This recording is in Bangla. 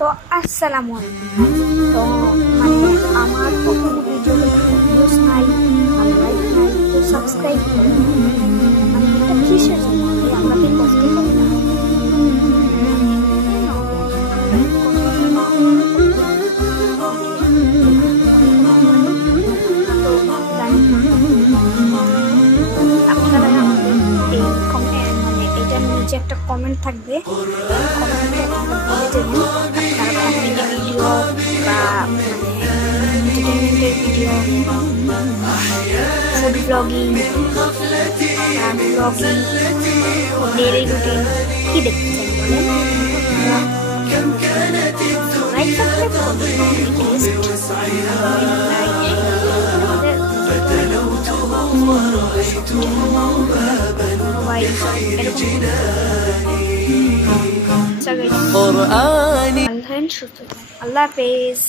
তো আসসালামু আলাইকুম। তো মানে আমার কোনো ভিডিওতে ভিউজ নাই আর লাইক নাই, তো সাবস্ক্রাইব করুন। মানে এটা কিসের জন্য? আমরা কি কষ্ট করি না? আপনারা আমাদের এই কমেন্ট মানে এটার নিচে একটা কমেন্ট থাকবে, আপনারা কমেডি ভিডিও বা এন্টারটেনমেন্টের video, food blogging, blogging, daily routine কি দেখতে চান বলেন? লাইক সাবস্ক্রাইব করুন। আল্লাহ হাফেজ।